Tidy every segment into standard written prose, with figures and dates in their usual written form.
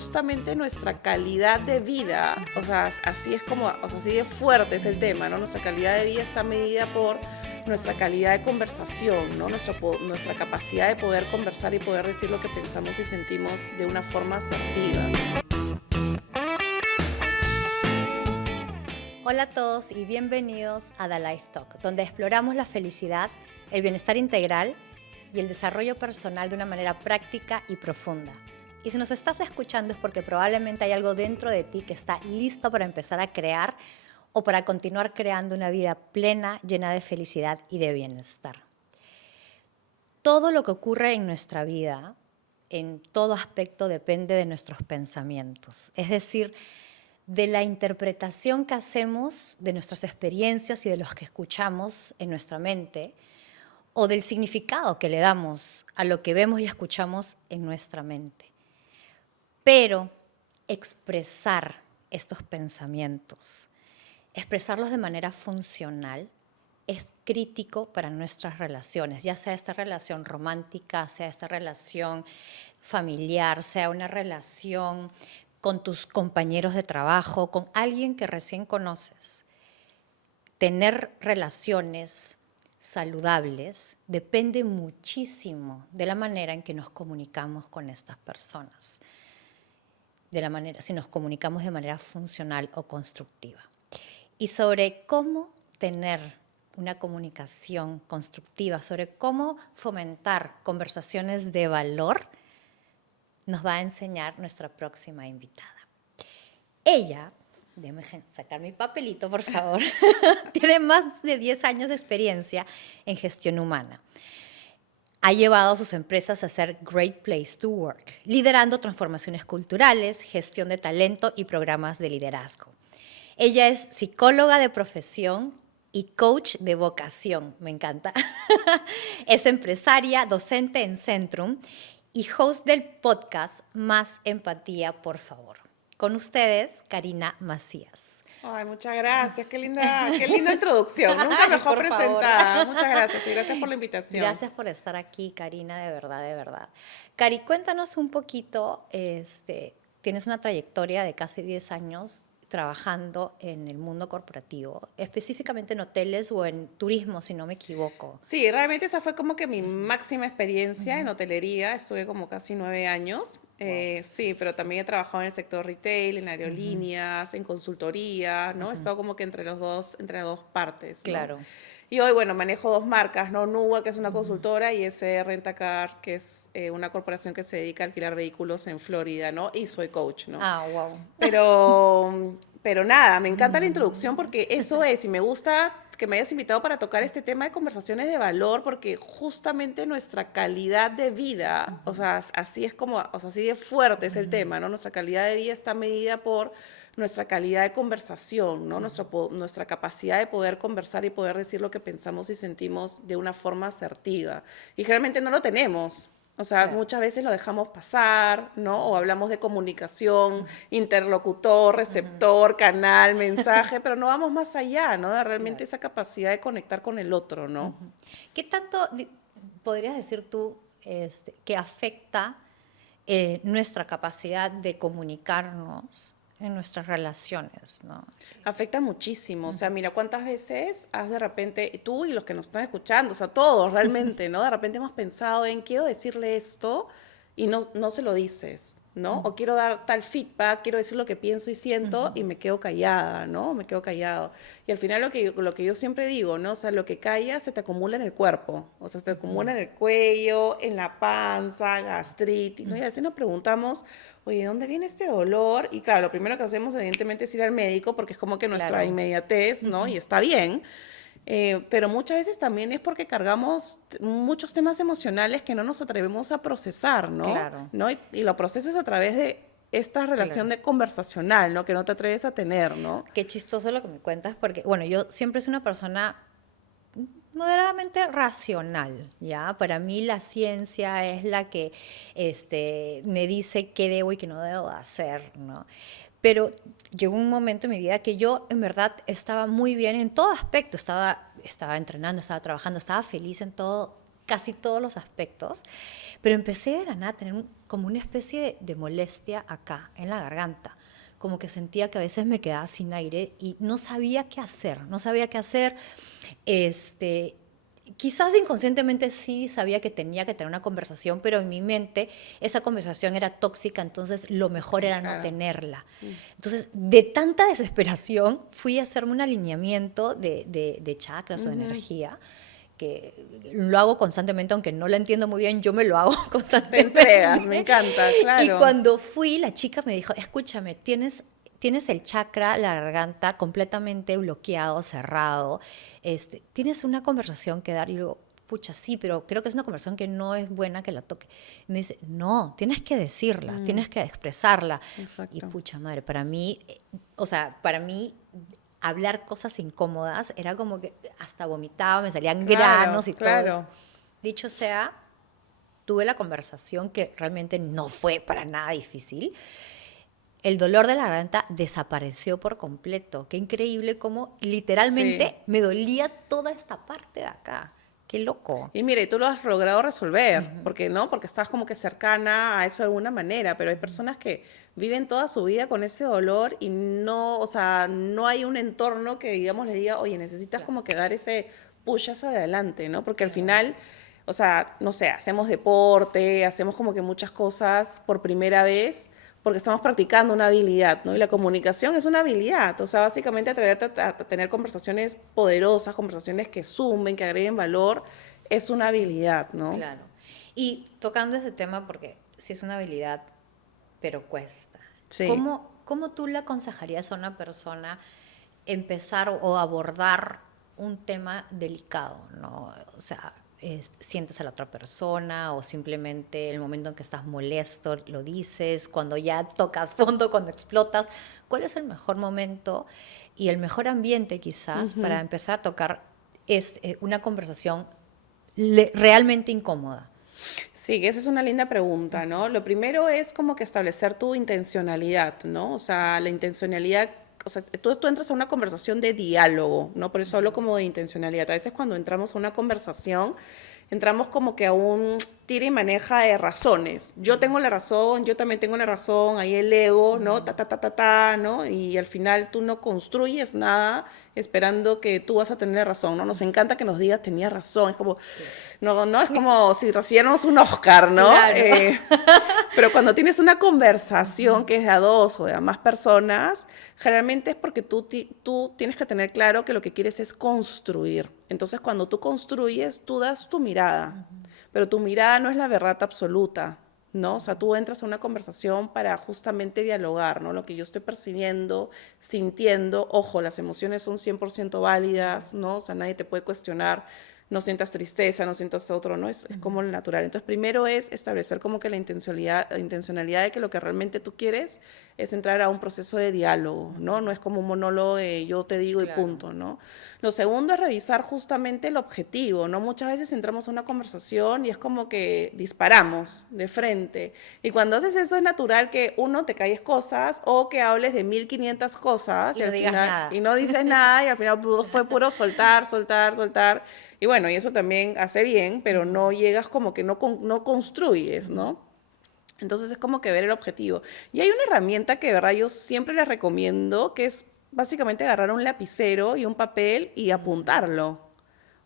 justamente nuestra calidad de vida, o sea, así es como, o sea, así de fuerte es el tema, ¿no? Nuestra calidad de vida está medida por nuestra calidad de conversación, ¿no? Nuestra capacidad de poder conversar y poder decir lo que pensamos y sentimos de una forma asertiva. Hola a todos y bienvenidos a The Life Talk, donde exploramos la felicidad, el bienestar integral y el desarrollo personal de una manera práctica y profunda. Y si nos estás escuchando es porque probablemente hay algo dentro de ti que está listo para empezar a crear o para continuar creando una vida plena, llena de felicidad y de bienestar. Todo lo que ocurre en nuestra vida, en todo aspecto, depende de nuestros pensamientos. Es decir, de la interpretación que hacemos de nuestras experiencias y de los que escuchamos en nuestra mente, o del significado que le damos a lo que vemos y escuchamos en nuestra mente. Pero expresar estos pensamientos, expresarlos de manera funcional, es crítico para nuestras relaciones, ya sea esta relación romántica, sea esta relación familiar, sea una relación con tus compañeros de trabajo, con alguien que recién conoces. Tener relaciones saludables depende muchísimo de la manera en que nos comunicamos con estas personas, si nos comunicamos de manera funcional o constructiva. Y sobre cómo tener una comunicación constructiva, sobre cómo fomentar conversaciones de valor, nos va a enseñar nuestra próxima invitada. Ella, déjame sacar mi papelito, por favor, tiene más de 10 años de experiencia en gestión humana. Ha llevado a sus empresas a ser Great Place to Work, liderando transformaciones culturales, gestión de talento y programas de liderazgo. Ella es psicóloga de profesión y coach de vocación, me encanta. Es empresaria, docente en Centrum y host del podcast Más Empatía, por favor. Con ustedes, Karina Macías. Ay, muchas gracias, qué linda introducción, nunca mejor presentada. Muchas gracias y gracias por la invitación. Gracias por estar aquí, Karina, de verdad, de verdad. Cari, cuéntanos un poquito, tienes una trayectoria de casi 10 años trabajando en el mundo corporativo, específicamente en hoteles o en turismo, si no me equivoco. Sí, realmente esa fue como que mi máxima experiencia en hotelería. Estuve como casi 9 años. Sí, pero también he trabajado en el sector retail, en aerolíneas, en consultoría, ¿no? He estado como que entre las dos partes, ¿no? Claro. Y hoy, bueno, manejo dos marcas, ¿no? Nuba, que es una consultora, y SE Rentacar, que es una corporación que se dedica a alquilar vehículos en Florida, ¿no? Y soy coach, ¿no? Ah, wow. Pero nada, me encanta la introducción porque eso es, y me gusta que me hayas invitado para tocar este tema de conversaciones de valor, porque justamente nuestra calidad de vida, o sea, así es como, o sea, así de fuerte es el tema, ¿no? Nuestra calidad de vida está medida por nuestra calidad de conversación, ¿no? Nuestra capacidad de poder conversar y poder decir lo que pensamos y sentimos de una forma asertiva. Y generalmente no lo tenemos. O sea, Claro. muchas veces lo dejamos pasar, ¿no? O hablamos de comunicación, interlocutor, receptor, canal, mensaje, pero no vamos más allá, ¿no? De realmente Claro. esa capacidad de conectar con el otro, ¿no? ¿Qué tanto podrías decir tú que afecta nuestra capacidad de comunicarnos en nuestras relaciones, ¿no? Afecta muchísimo, o sea, mira cuántas veces has de repente, tú y los que nos están escuchando, o sea, todos realmente, ¿no? De repente hemos pensado en, quiero decirle esto y no se lo dices, ¿no? O quiero dar tal feedback, quiero decir lo que pienso y siento y me quedo callada, ¿no? Me quedo callado. Y al final lo que yo siempre digo, ¿no? O sea, lo que calla se te acumula en el cuerpo, o sea, se te acumula en el cuello, en la panza, gastritis, ¿no? Y a veces nos preguntamos, oye, ¿de dónde viene este dolor? Y claro, lo primero que hacemos evidentemente es ir al médico porque es como que nuestra Claro. inmediatez, ¿no? Y está bien. Pero muchas veces también es porque cargamos muchos temas emocionales que no nos atrevemos a procesar, ¿no? Claro. ¿No? Y lo procesas a través de esta relación Claro. de conversacional, ¿no? Que no te atreves a tener, ¿no? Qué chistoso lo que me cuentas, porque, bueno, yo siempre soy una persona moderadamente racional, ¿ya? Para mí la ciencia es la que me dice qué debo y qué no debo hacer, ¿no? Pero llegó un momento en mi vida que yo en verdad estaba muy bien en todo aspecto, estaba entrenando, estaba trabajando, estaba feliz en todo casi todos los aspectos, pero empecé de la nada a tener como una especie de molestia acá, en la garganta. Como que sentía que a veces me quedaba sin aire y no sabía qué hacer, no sabía qué hacer. Quizás inconscientemente sí sabía que tenía que tener una conversación, pero en mi mente esa conversación era tóxica, entonces lo mejor era no tenerla. Entonces, de tanta desesperación, fui a hacerme un alineamiento de chakras o de energía, que lo hago constantemente, aunque no lo entiendo muy bien, yo me lo hago constantemente. Te entregas, me encanta, claro. Y cuando fui, la chica me dijo, escúchame, tienes el chakra, la garganta completamente bloqueado, cerrado, tienes una conversación que dar. Y luego, pucha, sí, pero creo que es una conversación que no es buena que la toque. Y me dice, no, tienes que decirla, tienes que expresarla. Exacto. Y pucha madre, para mí, hablar cosas incómodas era como que hasta vomitaba, me salían granos y todo eso. Dicho sea, tuve la conversación que realmente no fue para nada difícil. El dolor de la garganta desapareció por completo. Qué increíble cómo literalmente me dolía toda esta parte de acá. Qué loco. Y mire, tú lo has logrado resolver, porque no, porque estás como que cercana a eso de alguna manera, pero hay personas que viven toda su vida con ese dolor y no, o sea, no hay un entorno que, digamos, les diga, oye, necesitas como que dar ese push hacia adelante, ¿no? Porque al final, o sea, no sé, hacemos deporte, hacemos como que muchas cosas por primera vez, porque estamos practicando una habilidad, ¿no? Y la comunicación es una habilidad, o sea, básicamente atreverte a tener conversaciones poderosas, conversaciones que sumen, que agreguen valor, es una habilidad, ¿no? Claro. Y tocando ese tema, porque sí es una habilidad, pero cuesta. Sí. ¿Cómo tú le aconsejarías a una persona empezar o abordar un tema delicado, ¿no? O sea, sientes a la otra persona o simplemente el momento en que estás molesto lo dices, cuando ya tocas fondo, cuando explotas. ¿Cuál es el mejor momento y el mejor ambiente quizás para empezar a tocar una conversación realmente incómoda? Sí, esa es una linda pregunta, ¿no? Lo primero es como que establecer tu intencionalidad, ¿no? O sea, la intencionalidad, o sea, tú entras a una conversación de diálogo, ¿no? Por eso hablo como de intencionalidad. A veces cuando entramos a una conversación, entramos como que a un tira y maneja de razones. Yo tengo la razón, yo también tengo la razón, ahí el ego, ¿no? ¿No? Y al final tú no construyes nada esperando que tú vas a tener razón, ¿no? Nos encanta que nos digas, tenía razón, es como, no, es como si recibiéramos un Oscar, ¿no? Claro. Pero cuando tienes una conversación que es de a dos o de a más personas, generalmente es porque tú tienes que tener claro que lo que quieres es construir. Entonces, cuando tú construyes, tú das tu mirada, pero tu mirada no es la verdad absoluta, ¿no? O sea, tú entras a una conversación para justamente dialogar, ¿no? Lo que yo estoy percibiendo, sintiendo, ojo, las emociones son 100% válidas, ¿no? O sea, nadie te puede cuestionar, no sientas tristeza, no sientas otro, ¿no? Es como lo natural. Entonces, primero es establecer como que la intencionalidad de que lo que realmente tú quieres es entrar a un proceso de diálogo, ¿no? No es como un monólogo de yo te digo y punto, ¿no? Lo segundo es revisar justamente el objetivo, ¿no? Muchas veces entramos a una conversación y es como que disparamos de frente. Y cuando haces eso es natural que uno te calles cosas o que hables de 1500 cosas y no digas nada. Y no dices nada y al final fue puro soltar. Y bueno, y eso también hace bien, pero no llegas como que no construyes, ¿no? Entonces es como que ver el objetivo. Y hay una herramienta que de verdad yo siempre les recomiendo, que es básicamente agarrar un lapicero y un papel y apuntarlo.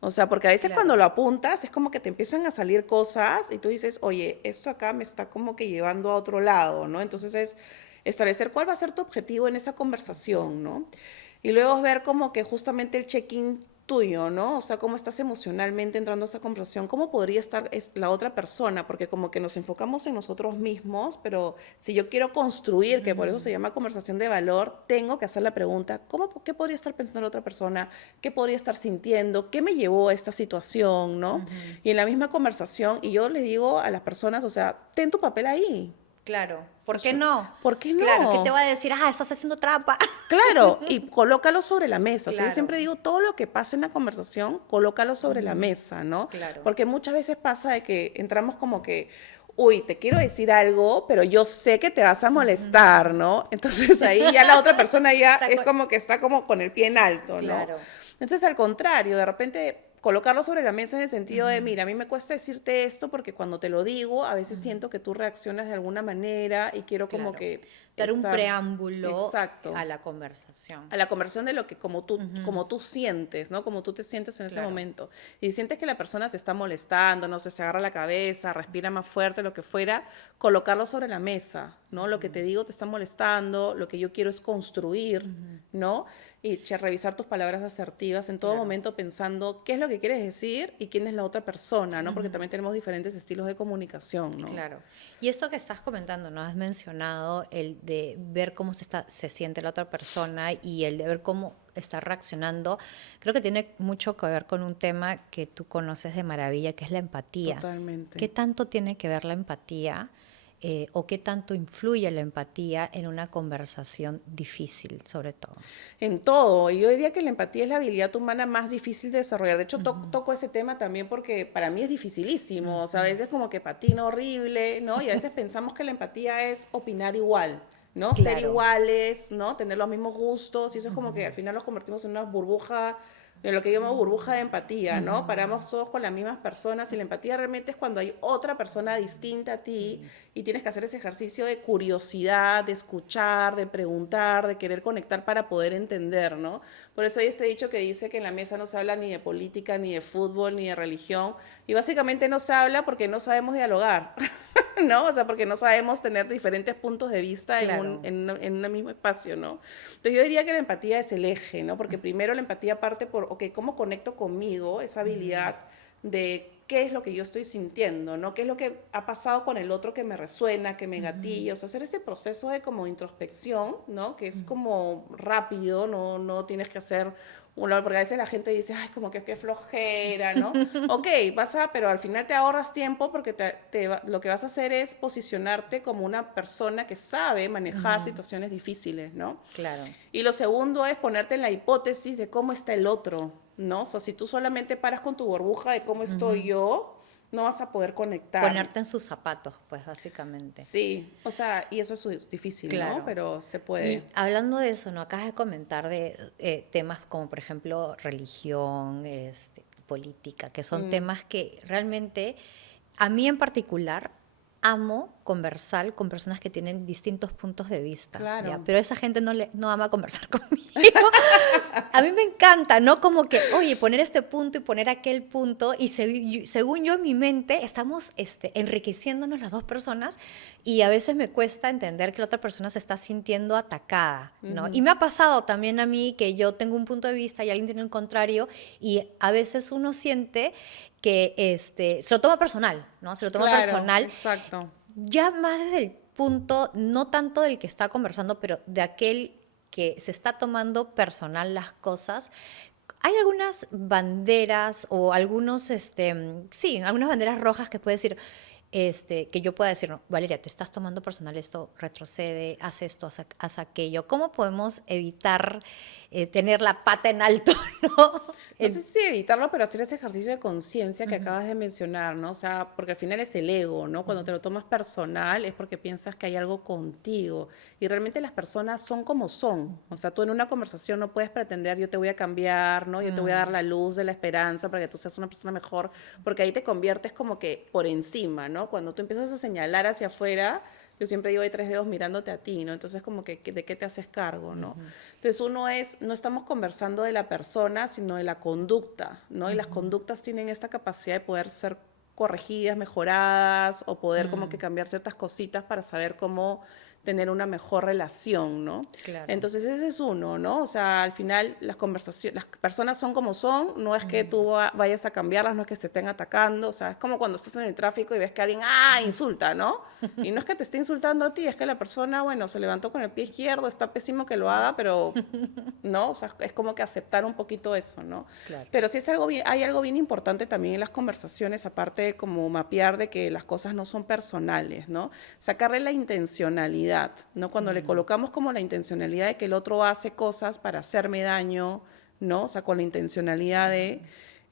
O sea, porque a veces cuando lo apuntas es como que te empiezan a salir cosas y tú dices, oye, esto acá me está como que llevando a otro lado, ¿no? Entonces es establecer cuál va a ser tu objetivo en esa conversación, ¿no? Y luego ver como que justamente el check-in tuyo, ¿no? O sea, cómo estás emocionalmente entrando a esa conversación, cómo podría estar la otra persona, porque como que nos enfocamos en nosotros mismos, pero si yo quiero construir, que por eso se llama conversación de valor, tengo que hacer la pregunta, ¿qué podría estar pensando la otra persona? ¿Qué podría estar sintiendo? ¿Qué me llevó a esta situación, no? Y en la misma conversación, y yo le digo a las personas, o sea, ten tu papel ahí. Claro. ¿Por qué no? ¿Por qué no? Claro, ¿qué te va a decir? Estás haciendo trampa. Claro, y colócalo sobre la mesa. Claro. O sea, yo siempre digo, todo lo que pasa en la conversación, colócalo sobre la mesa, ¿no? Claro. Porque muchas veces pasa de que entramos como que, uy, te quiero decir algo, pero yo sé que te vas a molestar, ¿no? Entonces ahí ya la otra persona ya es como que está como con el pie en alto, ¿no? Claro. Entonces, al contrario, de repente colocarlo sobre la mesa en el sentido de, mira, a mí me cuesta decirte esto porque cuando te lo digo, a veces siento que tú reaccionas de alguna manera y quiero como Claro. que Dar un estar... preámbulo Exacto. a la conversación. A la conversión de lo que como tú sientes, ¿no? Como tú te sientes en ese Claro. momento. Y si sientes que la persona se está molestando, no sé, se agarra la cabeza, respira más fuerte, lo que fuera, colocarlo sobre la mesa, ¿no? Lo que te digo te está molestando, lo que yo quiero es construir, ¿no? Y revisar tus palabras asertivas en todo Claro. momento pensando qué es lo que quieres decir y quién es la otra persona, ¿no? Porque también tenemos diferentes estilos de comunicación, ¿no? Claro. Y esto que estás comentando, ¿no? Has mencionado el de ver cómo se siente la otra persona y el de ver cómo está reaccionando. Creo que tiene mucho que ver con un tema que tú conoces de maravilla, que es la empatía. Totalmente. ¿Qué tanto tiene que ver la empatía o qué tanto influye la empatía en una conversación difícil, sobre todo? En todo. Y yo diría que la empatía es la habilidad humana más difícil de desarrollar. De hecho, toco ese tema también porque para mí es dificilísimo. O sea, a veces como que patina horrible, ¿no? Y a veces pensamos que la empatía es opinar igual, ¿no? Ser Claro. iguales, ¿no? Tener los mismos gustos. Y eso es como que al final nos convertimos en una burbuja, de lo que yo llamo burbuja de empatía, ¿no? Paramos todos con las mismas personas y la empatía realmente es cuando hay otra persona distinta a ti y tienes que hacer ese ejercicio de curiosidad, de escuchar, de preguntar, de querer conectar para poder entender, ¿no? Por eso hay este dicho que dice que en la mesa no se habla ni de política, ni de fútbol, ni de religión y básicamente no se habla porque no sabemos dialogar. ¿No? O sea, porque no sabemos tener diferentes puntos de vista Claro. en un mismo espacio, ¿no? Entonces yo diría que la empatía es el eje, ¿no? Porque primero la empatía parte por, ok, ¿cómo conecto conmigo? Esa habilidad de qué es lo que yo estoy sintiendo, ¿no? ¿Qué es lo que ha pasado con el otro que me resuena, que me gatilla? O sea, hacer ese proceso de como introspección, ¿no? Que es como rápido, no tienes que hacer porque a veces la gente dice, ay, como que qué flojera, ¿no? Ok, pero al final te ahorras tiempo porque lo que vas a hacer es posicionarte como una persona que sabe manejar situaciones difíciles, ¿no? Claro. Y lo segundo es ponerte en la hipótesis de cómo está el otro, ¿no? O sea, si tú solamente paras con tu burbuja de cómo estoy yo, no vas a poder conectar. Ponerte en sus zapatos, pues, básicamente. Sí, o sea, y eso es difícil, Claro. ¿no? Pero se puede. Y hablando de eso, ¿no? Acabas de comentar de temas como, por ejemplo, religión, política, que son temas que realmente, a mí en particular, amo conversar con personas que tienen distintos puntos de vista. Claro. ¿Ya? Pero esa gente no ama conversar conmigo. A mí me encanta, ¿no? Como que, oye, poner este punto y poner aquel punto, y según yo en mi mente estamos enriqueciéndonos las dos personas, y a veces me cuesta entender que la otra persona se está sintiendo atacada, ¿no? Y me ha pasado también a mí que yo tengo un punto de vista y alguien tiene el contrario, y a veces uno siente que se lo toma personal, ¿no? Se lo toma Claro, personal. exacto. Ya más desde el punto, no tanto del que está conversando, pero de aquel que se está tomando personal las cosas. Hay algunas banderas o algunos, sí, algunas banderas rojas que puede decir, que yo pueda decir, no, Valeria, te estás tomando personal esto, retrocede, haz esto, haz aquello. ¿Cómo podemos evitar tener la pata en alto, ¿no? No sé si evitarlo, pero hacer ese ejercicio de conciencia que acabas de mencionar, ¿no? O sea, porque al final es el ego, ¿no? Cuando te lo tomas personal es porque piensas que hay algo contigo y realmente las personas son como son. O sea, tú en una conversación no puedes pretender yo te voy a cambiar, ¿no? Yo te voy a dar la luz de la esperanza para que tú seas una persona mejor, porque ahí te conviertes como que por encima, ¿no? Cuando tú empiezas a señalar hacia afuera, yo siempre digo, hay tres dedos mirándote a ti, ¿no? Entonces, como que, ¿de qué te haces cargo, no? Entonces, no estamos conversando de la persona, sino de la conducta, ¿no? Y las conductas tienen esta capacidad de poder ser corregidas, mejoradas, o poder como que cambiar ciertas cositas para saber cómo tener una mejor relación, ¿no? Claro. Entonces ese es uno, ¿no? O sea, al final las personas son como son, no es que tú vayas a cambiarlas, no es que se estén atacando, o sea, es como cuando estás en el tráfico y ves que alguien, insulta, ¿no? Y no es que te esté insultando a ti, es que la persona, bueno, se levantó con el pie izquierdo, está pésimo que lo haga, pero, ¿no? O sea, es como que aceptar un poquito eso, ¿no? Claro. Pero sí hay algo bien importante también en las conversaciones, aparte de como mapear de que las cosas no son personales, ¿no? Sacarle la intencionalidad, ¿no? Cuando le colocamos como la intencionalidad de que el otro hace cosas para hacerme daño, ¿no? O sea, con la intencionalidad de...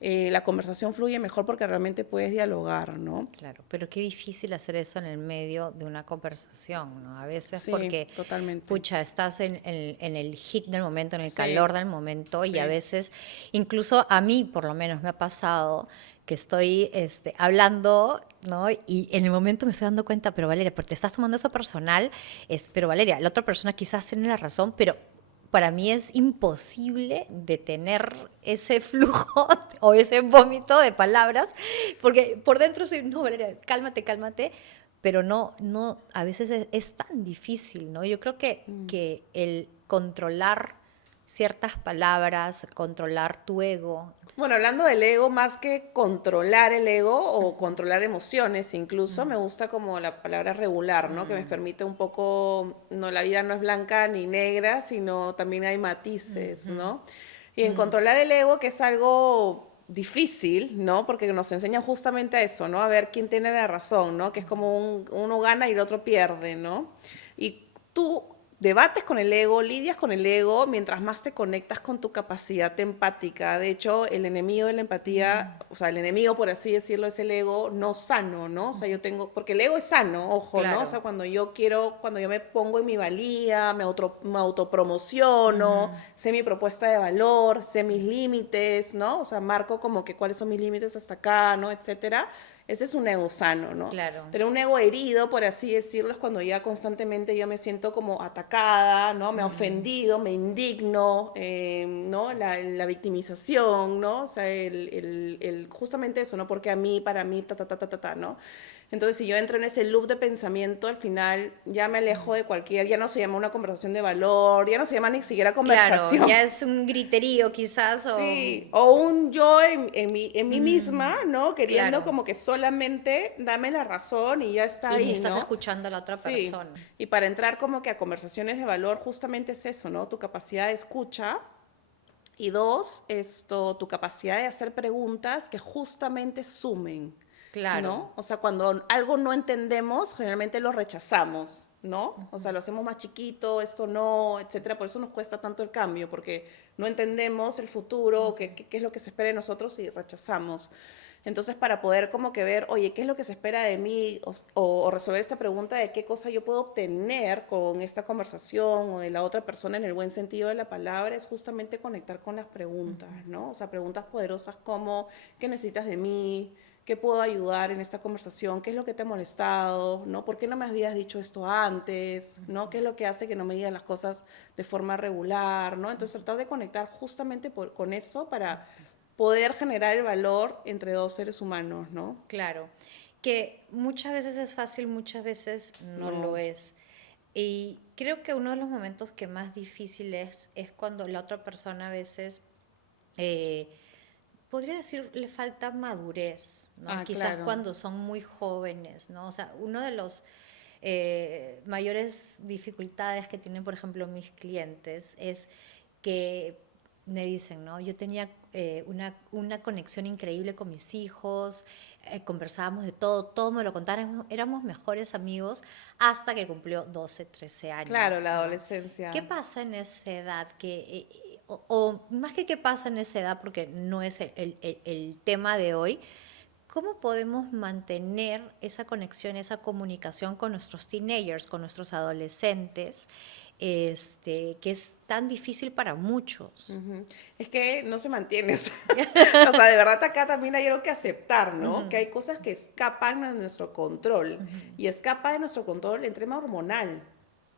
la conversación fluye mejor porque realmente puedes dialogar, ¿no? Claro, pero qué difícil hacer eso en el medio de una conversación, ¿no? A veces Sí, porque, totalmente. pucha, estás en el hit del momento, en el Sí, calor del momento, y a sí. veces, incluso a mí por lo menos me ha pasado que estoy hablando, ¿no? Y en el momento me estoy dando cuenta, pero Valeria, porque te estás tomando eso personal, pero Valeria, la otra persona quizás tiene la razón, pero para mí es imposible detener ese flujo o ese vómito de palabras, porque por dentro soy, no, Valeria, cálmate, cálmate, pero no, a veces es tan difícil, ¿no? Yo creo que el controlar ciertas palabras, controlar tu ego. Bueno, hablando del ego, más que controlar el ego o controlar emociones, incluso me gusta como la palabra regular, ¿no? Que me permite un poco, no, la vida no es blanca ni negra, sino también hay matices, ¿no? Y en controlar el ego, que es algo difícil, ¿no? Porque nos enseña justamente a eso, ¿no? A ver quién tiene la razón, ¿no? Que es como uno gana y el otro pierde, ¿no? Y tú debates con el ego, lidias con el ego, mientras más te conectas con tu capacidad empática. De hecho, el enemigo de la empatía, o sea, el enemigo, por así decirlo, es el ego no sano, ¿no? O sea, yo tengo, porque el ego es sano, ojo, ¿no? O Claro. sea, cuando yo quiero, cuando yo me pongo en mi valía, me autopromociono, sé mi propuesta de valor, sé mis límites, ¿no? O sea, marco como que cuáles son mis límites hasta acá, ¿no? Etcétera. Ese es un ego sano, ¿no? Claro. Pero un ego herido, por así decirlo, es cuando ya constantemente yo me siento como atacada, ¿no? Me ha ofendido, me indigno, ¿no? La victimización, ¿no? O sea, justamente eso, ¿no? Porque a mí, para mí, ¿no? Entonces, si yo entro en ese loop de pensamiento, al final ya me alejo de cualquier, ya no se llama una conversación de valor, ya no se llama ni siquiera Claro, conversación. ya es un griterío quizás Sí, o un yo en mí misma, Mm, ¿no? Queriendo claro. como que solamente dame la razón y ya está Y ni ahí, estás ¿no? escuchando a la otra Sí, persona. y para entrar como que a conversaciones de valor, justamente es eso, ¿no? Tu capacidad de escucha y dos, tu capacidad de hacer preguntas que justamente sumen, Claro. ¿no? O sea, cuando algo no entendemos, generalmente lo rechazamos, ¿no? O sea, lo hacemos más chiquito, esto no, etcétera. Por eso nos cuesta tanto el cambio, porque no entendemos el futuro, qué es lo que se espera de nosotros y rechazamos. Entonces, para poder como que ver, oye, ¿qué es lo que se espera de mí? O resolver esta pregunta de qué cosa yo puedo obtener con esta conversación o de la otra persona en el buen sentido de la palabra, es justamente conectar con las preguntas, ¿no? O sea, preguntas poderosas como, ¿qué necesitas de mí? ¿Qué puedo ayudar en esta conversación? ¿Qué es lo que te ha molestado? ¿No? ¿Por qué no me habías dicho esto antes? ¿No? ¿Qué es lo que hace que no me digan las cosas de forma regular? ¿No? Entonces, tratar de conectar justamente con eso para poder generar el valor entre dos seres humanos, ¿no? Claro, que muchas veces es fácil, muchas veces no lo No. es. Y creo que uno de los momentos que más difícil es cuando la otra persona a veces, eh, podría decir, le falta madurez, ¿no? Ah, Quizás claro. cuando son muy jóvenes, ¿no? O sea, uno de los mayores dificultades que tienen, por ejemplo, mis clientes es que me dicen, ¿no? Yo tenía una conexión increíble con mis hijos, conversábamos de todo, todo me lo contaron, éramos mejores amigos hasta que cumplió 12, 13 Claro, años, la ¿no? adolescencia. ¿Qué pasa en esa edad? O más que qué pasa en esa edad, porque no es el tema de hoy, ¿cómo podemos mantener esa conexión, esa comunicación con nuestros teenagers, con nuestros adolescentes, que es tan difícil para muchos? Ujú. Es que no se mantiene. O sea, de verdad acá también hay algo que aceptar, ¿no? Que Ujú, hay cosas que escapan de nuestro control. ujú, Y escapa de nuestro control el tema hormonal.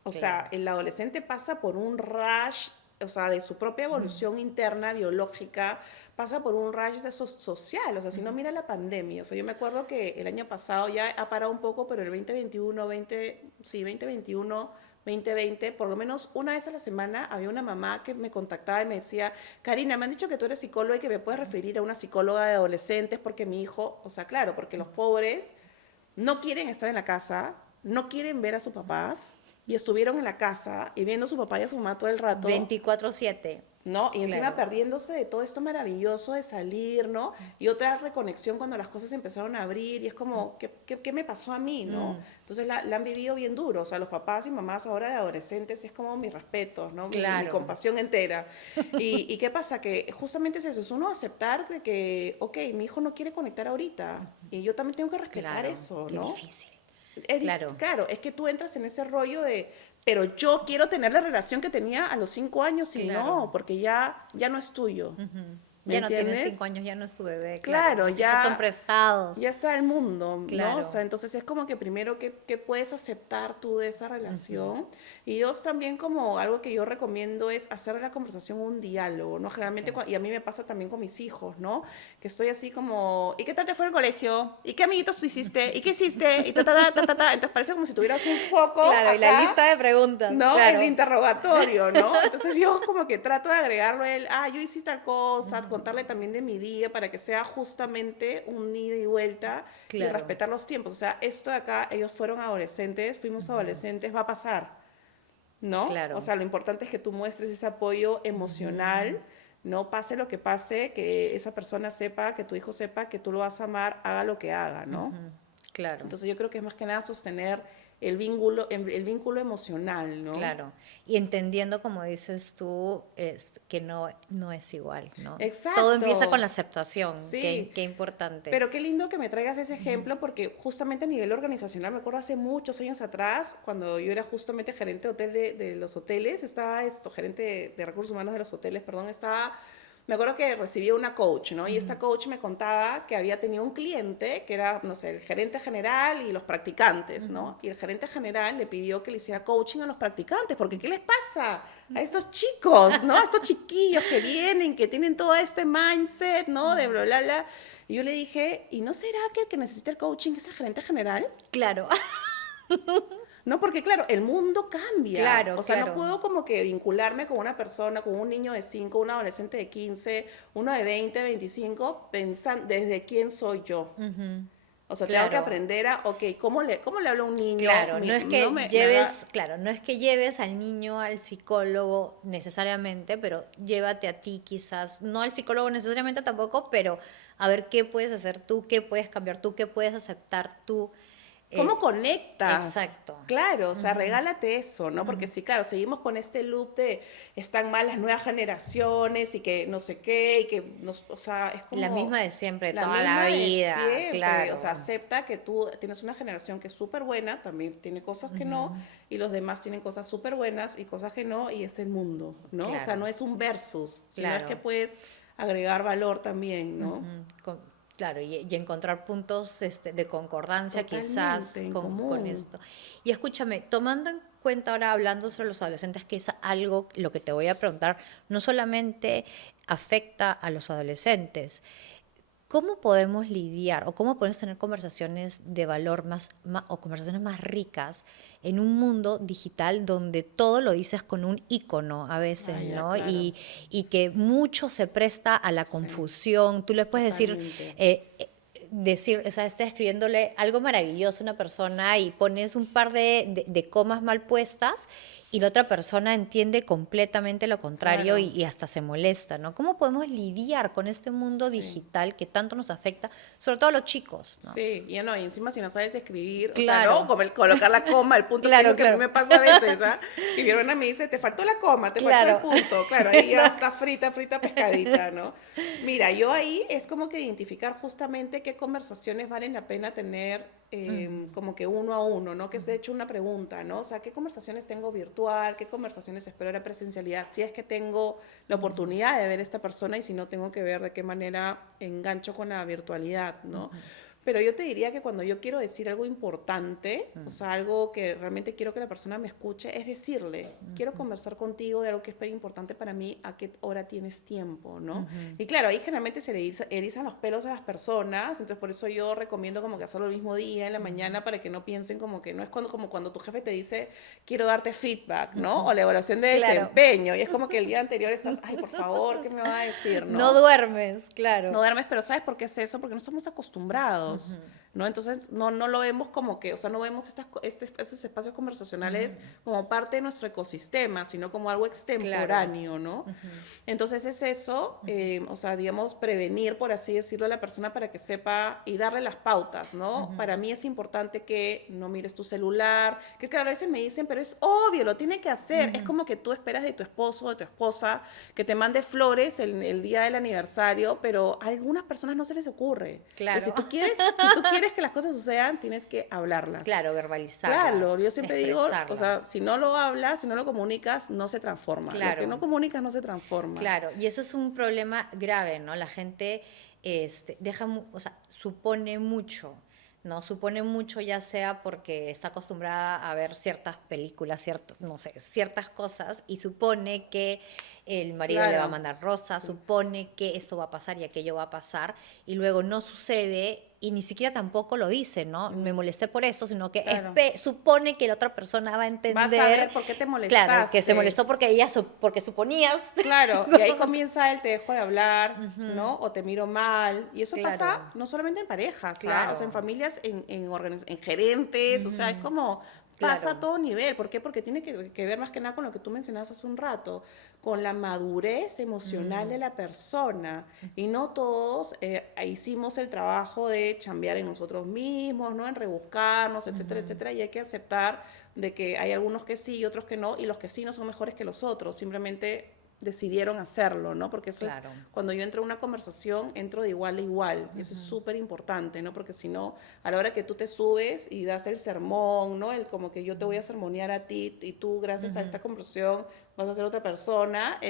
O sea, claro. el adolescente pasa por un rush, o sea, de su propia Ujú, evolución interna, biológica, pasa por un rush de social. O sea, si no ujú. mira la pandemia. O sea, yo me acuerdo que el año pasado ya ha parado un poco, pero el 2021, 2021, 2020, por lo menos una vez a la semana había una mamá que me contactaba y me decía, Karina, me han dicho que tú eres psicóloga y que me puedes referir a una psicóloga de adolescentes porque mi hijo, o sea, claro, porque los pobres no quieren estar en la casa, no quieren ver a sus papás, y estuvieron en la casa y viendo a su papá y a su mamá todo el rato. 24/7. ¿No? Y encima Claro. perdiéndose de todo esto maravilloso de salir, ¿no? Y otra reconexión cuando las cosas empezaron a abrir y es como, ¿qué me pasó a mí, no? Entonces la han vivido bien duro, o sea, los papás y mamás ahora de adolescentes es como mis respetos, ¿no? Mi Claro. compasión entera. ¿Y qué pasa? Que justamente es eso, es uno aceptar de que, ok, mi hijo no quiere conectar ahorita y yo también tengo que respetar Claro, eso, qué ¿no? difícil. Claro. Claro. Es que tú entras en ese rollo de, pero yo quiero tener la relación que tenía a los 5 años y Claro. no, porque ya no es tuyo. ¿Me Ya no tienes entiendes? 5 años, ya no es tu bebé, claro. Claro, Los hijos son prestados. ya está el mundo, ¿no? Claro. O sea, entonces es como que primero que puedes aceptar tú de esa relación. Y dos, también como algo que yo recomiendo es hacer de la conversación un diálogo, ¿no? Generalmente, y a mí me pasa también con mis hijos, ¿no? Que estoy así como, ¿y qué tal te fue en el colegio? ¿Y qué amiguitos tú hiciste? ¿Y qué hiciste? Y ta, ta, ta, ta, ta, ta. Entonces parece como si tuvieras un foco Claro, y la acá, lista de preguntas. ¿no? Claro. El interrogatorio, ¿no? Entonces yo como que trato de agregarlo a él, yo hice tal cosa, contarle también de mi día para que sea justamente un ida y vuelta y Claro. respetar los tiempos. O sea, esto de acá, ellos fueron adolescentes, fuimos adolescentes, va a pasar, ¿no? Claro. O sea, lo importante es que tú muestres ese apoyo emocional, no pase lo que pase, que esa persona sepa, que tu hijo sepa que tú lo vas a amar, haga lo que haga, ¿no? Claro. Entonces yo creo que es más que nada sostener el vínculo emocional, ¿no? Claro. Y entendiendo, como dices tú, que no es igual, ¿no? Exacto. Todo empieza con la aceptación. Sí. Qué importante. Pero qué lindo que me traigas ese ejemplo, porque justamente a nivel organizacional, me acuerdo hace muchos años atrás, cuando yo era justamente gerente de hotel de los hoteles, estaba gerente de recursos humanos de los hoteles, perdón, me acuerdo que recibí una coach, ¿no? Y esta coach me contaba que había tenido un cliente que era, no sé, el gerente general y los practicantes, ¿no? Y el gerente general le pidió que le hiciera coaching a los practicantes, porque ¿qué les pasa a estos chicos, ¿no? A estos chiquillos que vienen, que tienen todo este mindset, ¿no? De bla, bla, bla. Y yo le dije, ¿y no será que el que necesita el coaching es el gerente general? Claro. No, porque claro, el mundo cambia. Claro, o sea, claro. no puedo como que vincularme con una persona, con un niño de 5, un adolescente de 15, uno de 20, 25, pensando desde quién soy yo. O sea, tengo que Claro. aprender ¿cómo le hablo a un niño? Claro, no es que me lleves, claro, no es que lleves al niño al psicólogo necesariamente, pero llévate a ti quizás, no al psicólogo necesariamente tampoco, pero a ver qué puedes hacer tú, qué puedes cambiar tú, qué puedes aceptar tú. ¿Cómo conectas? Exacto. Claro, o sea, regálate eso, ¿no? Porque sí, claro, seguimos con este loop de están mal las nuevas generaciones y que no sé qué, y que, o sea, es como... La misma de siempre, la toda misma la de vida, siempre. claro. O sea, acepta que tú tienes una generación que es súper buena, también tiene cosas que no, y los demás tienen cosas súper buenas y cosas que no, y es el mundo, ¿no? Claro. O sea, no es un versus, sino Claro. es que puedes agregar valor también, ¿no? Claro, y encontrar puntos de concordancia Totalmente, quizás en con común. esto. Y escúchame, tomando en cuenta ahora, hablando sobre los adolescentes, que es algo, lo que te voy a preguntar, no solamente afecta a los adolescentes, ¿cómo podemos lidiar o cómo podemos tener conversaciones de valor o conversaciones más ricas en un mundo digital donde todo lo dices con un icono a veces, Ya, ¿no? claro. Y que mucho se presta a la confusión. Tú le puedes decir, o sea, estás escribiéndole algo maravilloso a una persona y pones un par de comas mal puestas y la otra persona entiende completamente lo contrario Claro. y hasta se molesta, ¿no? ¿Cómo podemos lidiar con este mundo digital que tanto nos afecta, sobre todo a los chicos, ¿no? Sí, y encima si no sabes escribir, Claro. o sea, ¿no? Como colocar la coma, el punto Claro, que a mí claro. me pasa a veces, ¿ah? Y mi hermana me dice, te faltó la coma, te Claro. faltó el punto. Claro, ahí ya está frita pescadita, ¿no? Mira, yo ahí es como que identificar justamente qué conversaciones valen la pena tener como que uno a uno, ¿no? Que es de hecho una pregunta, ¿no? O sea, ¿qué conversaciones tengo virtual? ¿Qué conversaciones espero la presencialidad? Si es que tengo la oportunidad de ver a esta persona y si no tengo que ver de qué manera engancho con la virtualidad, ¿no? Pero yo te diría que cuando yo quiero decir algo importante, o sea, algo que realmente quiero que la persona me escuche, es decirle, quiero conversar contigo de algo que es importante para mí, ¿a qué hora tienes tiempo, no? Y claro, ahí generalmente se le erizan los pelos a las personas, entonces por eso yo recomiendo como que hacerlo el mismo día, en la mañana, para que no piensen como que no es como cuando tu jefe te dice, quiero darte feedback, ¿no? O la evaluación de Claro. desempeño, y es como que el día anterior estás, ay, por favor, ¿qué me va a decir, no? No duermes, claro. No duermes, pero ¿sabes por qué es eso? Porque no estamos acostumbrados. ¿no? Entonces, no lo vemos como que, o sea, no vemos esos espacios conversacionales como parte de nuestro ecosistema, sino como algo extemporáneo, ¿no? Entonces, es eso, o sea, digamos, prevenir, por así decirlo, a la persona para que sepa y darle las pautas, ¿no? Para mí es importante que no mires tu celular, que claro, a veces me dicen, pero es obvio, lo tiene que hacer. Es como que tú esperas de tu esposo o de tu esposa que te mande flores el día del aniversario, pero a algunas personas no se les ocurre. Claro. Entonces, si tú quieres que las cosas sucedan, tienes que hablarlas. Claro, verbalizarlas. Claro, yo siempre digo, o sea, expresarlas. si no lo hablas, si no lo comunicas, no se transforma. Claro. Lo que no comunicas no se transforma. Claro, y eso es un problema grave, ¿no? La gente o sea, supone mucho, ¿no? Supone mucho ya sea porque está acostumbrada a ver ciertas películas, no sé, ciertas cosas, y supone que el marido le va a Claro. mandar rosas, Sí. supone que esto va a pasar y aquello va a pasar, y luego no sucede y ni siquiera tampoco lo dice, ¿no? Me molesté por eso, sino que Claro. supone que la otra persona va a entender. Vas a ver por qué te molestaste. Claro, que se molestó porque porque suponías. Claro, y ahí comienza el te dejo de hablar, ¿no? O te miro mal. Y eso Claro. pasa no solamente en parejas, Claro. o sea, en familias, en gerentes, o sea, es como pasa Claro. a todo nivel. ¿Por qué? Porque tiene que ver más que nada con lo que tú mencionabas hace un rato, con la madurez emocional de la persona. Y no todos hicimos el trabajo de chambear en nosotros mismos, ¿no? En rebuscarnos, etcétera, etcétera. Y hay que aceptar de que hay algunos que sí y otros que no, y los que sí no son mejores que los otros. Simplemente decidieron hacerlo, ¿no? Porque eso Claro. es, cuando yo entro a una conversación, entro de igual a igual, y eso es súper importante, ¿no? Porque si no, a la hora que tú te subes y das el sermón, ¿no? El como que yo te voy a sermonear a ti, y tú, gracias a esta conversación, vas a ser otra persona, y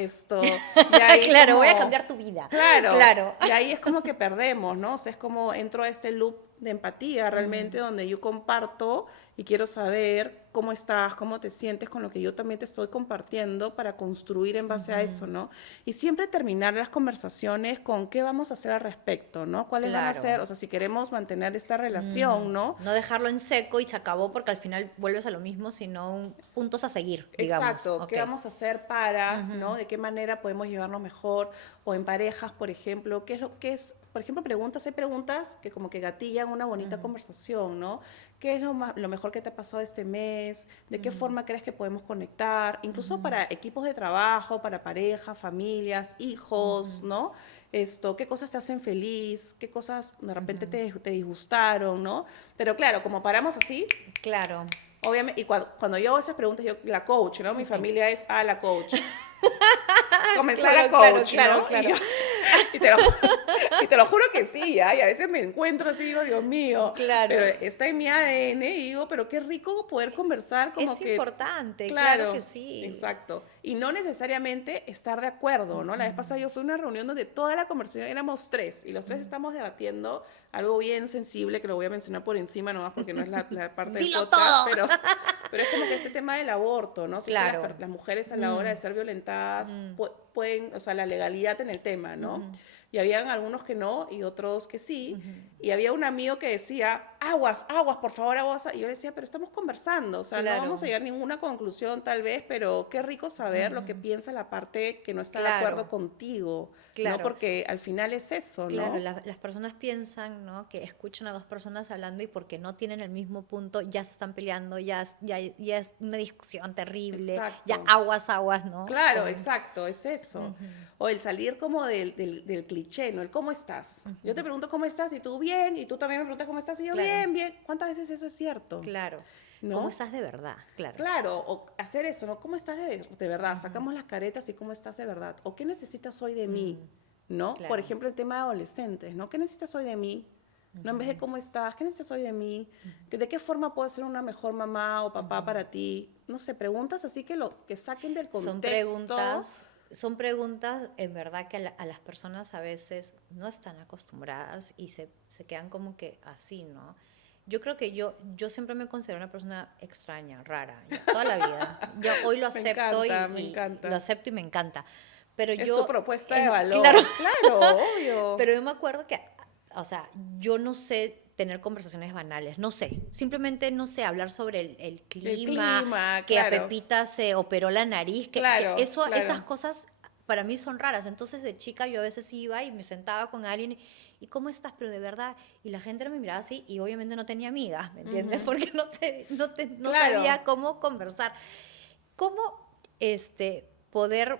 ahí Claro, como- voy a cambiar tu vida. Claro, Claro. y ahí es como que perdemos, ¿no? O sea, es como entro a este loop de empatía realmente, donde yo comparto y quiero saber cómo estás, cómo te sientes con lo que yo también te estoy compartiendo para construir en base a eso, ¿no? Y siempre terminar las conversaciones con qué vamos a hacer al respecto, ¿no? ¿Cuáles van a Claro. ser? O sea, si queremos mantener esta relación, ¿no? No dejarlo en seco y se acabó porque al final vuelves a lo mismo, sino puntos a seguir, digamos. Exacto, ¿qué Ok. vamos a hacer para, ¿no? ¿De qué manera podemos llevarnos mejor? O en parejas, por ejemplo, ¿qué es lo que es? Por ejemplo, hay preguntas que como que gatillan una bonita conversación, ¿no? ¿Qué es lo mejor que te ha pasado este mes? ¿De qué forma crees que podemos conectar? Incluso para equipos de trabajo, para parejas, familias, hijos, ¿no? ¿Qué cosas te hacen feliz? ¿Qué cosas de repente te disgustaron, ¿no? Pero claro, como paramos así, Claro. obviamente, y cuando yo hago esas preguntas, yo, la coach, ¿no? Mi familia es, la coach. Comenzó Claro, la claro, coach, claro, ¿no? claro. Y te lo juro que sí, ¿ah? Y a veces me encuentro así, digo, Dios mío. Claro. Pero está en mi ADN y digo, pero qué rico poder conversar como Es que... importante, claro que sí. Exacto. Y no necesariamente estar de acuerdo, ¿no? La vez pasada yo fui a una reunión donde toda la conversación éramos tres, y los tres estamos debatiendo algo bien sensible, que lo voy a mencionar por encima nomás porque no es la parte del Dilo podcast, todo. pero es como que ese tema del aborto, ¿no? Sí, que Claro. las mujeres a la hora de ser violentadas pueden, o sea, la legalidad en el tema, ¿no? Y habían algunos que no y otros que sí. Y había un amigo que decía, aguas, por favor, aguas. Y yo le decía, pero estamos conversando, o sea, Claro. no vamos a llegar a ninguna conclusión tal vez, pero qué rico saber lo que piensa la parte que no está de Claro. acuerdo contigo, Claro. ¿no? Porque al final es eso, ¿no? Claro, las personas piensan, ¿no? Que escuchan a dos personas hablando y porque no tienen el mismo punto ya se están peleando, ya es una discusión terrible, Exacto. ya aguas, ¿no? Claro, Como- exacto, es eso. O el salir como del cliché, ¿no? El cómo estás. Yo te pregunto cómo estás y tú bien, y tú también me preguntas cómo estás y yo Claro. bien, bien. ¿Cuántas veces eso es cierto? Claro. ¿No? ¿Cómo estás de verdad? Claro. Claro, o hacer eso, ¿no? ¿Cómo estás de verdad? Sacamos las caretas y cómo estás de verdad. O qué necesitas hoy de mí, ¿no? Claro. Por ejemplo, el tema de adolescentes, ¿no? ¿Qué necesitas hoy de mí? ¿No? En vez de cómo estás, ¿qué necesitas hoy de mí? ¿De qué forma puedo ser una mejor mamá o papá para ti? No sé, preguntas así que saquen del contexto. Son preguntas en verdad que a las personas a veces no están acostumbradas y se quedan como que así, ¿no? Yo creo que yo siempre me considero una persona extraña, rara, toda la vida. Yo hoy lo acepto Me encanta. lo acepto y me encanta. Pero Es yo tu propuesta de valor. Claro. Claro, obvio. Pero yo me acuerdo que, o sea, yo no sé tener conversaciones banales, no sé, simplemente no sé hablar sobre el clima, que a claro. Pepita se operó la nariz, que Claro, eso, claro. esas cosas para mí son raras. Entonces de chica yo a veces iba y me sentaba con alguien ¿y cómo estás? Pero de verdad, y la gente me miraba así y obviamente no tenía amigas, ¿me entiendes? Porque no Claro. sabía cómo conversar. ¿Cómo poder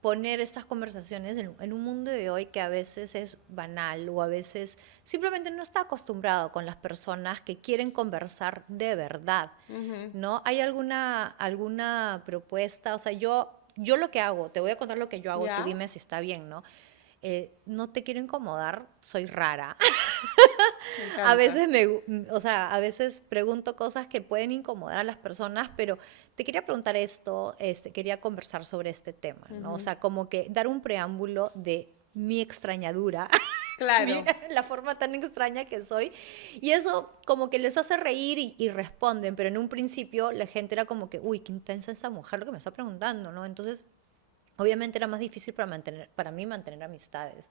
poner estas conversaciones en un mundo de hoy que a veces es banal o a veces simplemente no está acostumbrado con las personas que quieren conversar de verdad, ¿no? ¿Hay alguna propuesta? O sea, yo lo que hago, te voy a contar lo que yo hago, tú ¿Ya? dime si está bien, ¿no? No te quiero incomodar, soy rara. Me A encanta. veces o sea, a veces pregunto cosas que pueden incomodar a las personas, pero te quería preguntar esto, quería conversar sobre este tema, ¿no? O sea, como que dar un preámbulo de mi extrañadura, Claro. la forma tan extraña que soy, y eso como que les hace reír y responden, pero en un principio la gente era como que, uy, qué intensa esa mujer lo que me está preguntando, ¿no? Entonces, obviamente era más difícil para mí mantener amistades.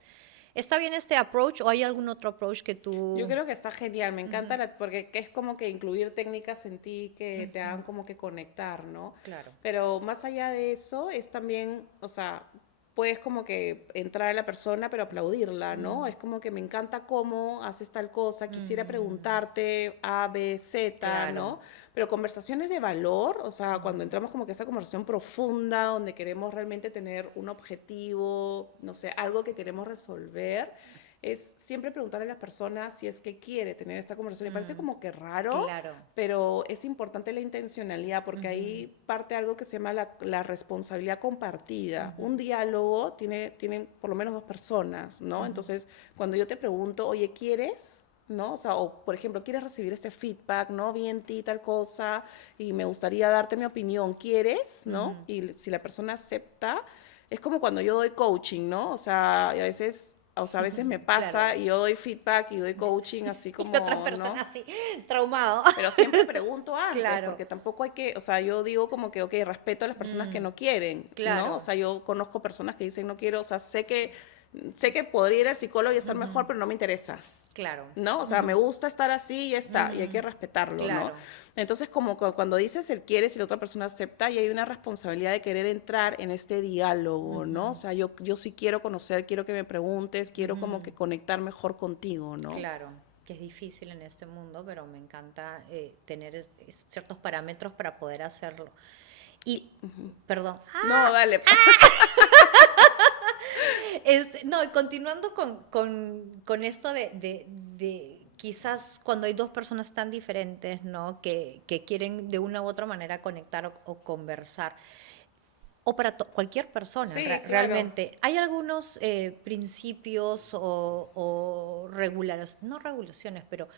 ¿Está bien este approach o hay algún otro approach que Yo tú... creo que está genial, me encanta porque es como que incluir técnicas en ti que te hagan como que conectar, ¿no? Claro. Pero más allá de eso, es también, o sea, puedes como que entrar a la persona, pero aplaudirla, ¿no? Es como que me encanta cómo haces tal cosa, quisiera preguntarte A, B, Z, Claro. ¿no? Pero conversaciones de valor, o sea, cuando entramos como que esa conversación profunda, donde queremos realmente tener un objetivo, no sé, algo que queremos resolver, es siempre preguntarle a las personas si es que quiere tener esta conversación. Me parece como que raro, Claro. pero es importante la intencionalidad porque ahí parte algo que se llama la responsabilidad compartida. Un diálogo tienen por lo menos dos personas, ¿no? Entonces, cuando yo te pregunto, oye, ¿quieres? ¿No? O sea, o por ejemplo, ¿quieres recibir este feedback? ¿No? Vi en ti tal cosa y me gustaría darte mi opinión. ¿Quieres? ¿No? Y si la persona acepta, es como cuando yo doy coaching, ¿no? O sea, a veces, a veces me Claro. pasa y yo doy feedback y doy coaching así Y otra como, persona ¿no? así, traumado. Pero siempre pregunto antes, Claro. porque tampoco hay que, o sea, yo digo como que, ok, respeto a las personas que no quieren, ¿no? O Claro. sea, yo conozco personas que dicen no quiero, o sea, sé que podría ir al psicólogo y estar mejor, pero no me interesa. Claro. ¿No? O sea, me gusta estar así y ya está, y hay que respetarlo, ¿no? Claro. Entonces, como cuando dices el quieres y la otra persona acepta, y hay una responsabilidad de querer entrar en este diálogo, ¿no? O sea, yo sí quiero conocer, quiero que me preguntes, quiero como que conectar mejor contigo, ¿no? Claro. Que es difícil en este mundo, pero me encanta tener ciertos parámetros para poder hacerlo. Y, perdón, No, dale. no, y continuando con esto de quizás cuando hay dos personas tan diferentes, ¿no? Que quieren de una u otra manera conectar o conversar, o para cualquier persona Sí, claro. realmente, ¿hay algunos principios o no regulaciones, pero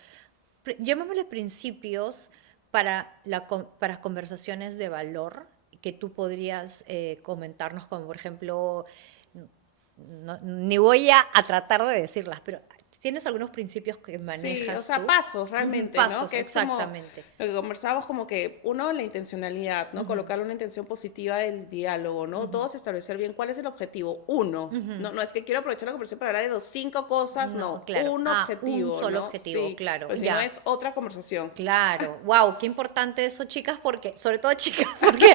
llamémosle principios para conversaciones de valor que tú podrías comentarnos, como por ejemplo, ni voy a tratar de decirlas, pero tienes algunos principios que Sí, o manejas sea, tú. pasos Ujú, realmente, ¿no? pasos, Que es como exactamente. lo que conversábamos, como que uno, la intencionalidad, ¿no? Colocarle una intención positiva del diálogo, ¿no? Todos establecer bien cuál es el objetivo. Uno, no es que quiero aprovechar la conversación para hablar de los 5 cosas, No, no, claro. un Un objetivo, solo ¿no? objetivo, Sí, claro. pero si no Ya. es otra conversación. Claro, wow, qué importante eso, chicas, porque, sobre todo chicas, porque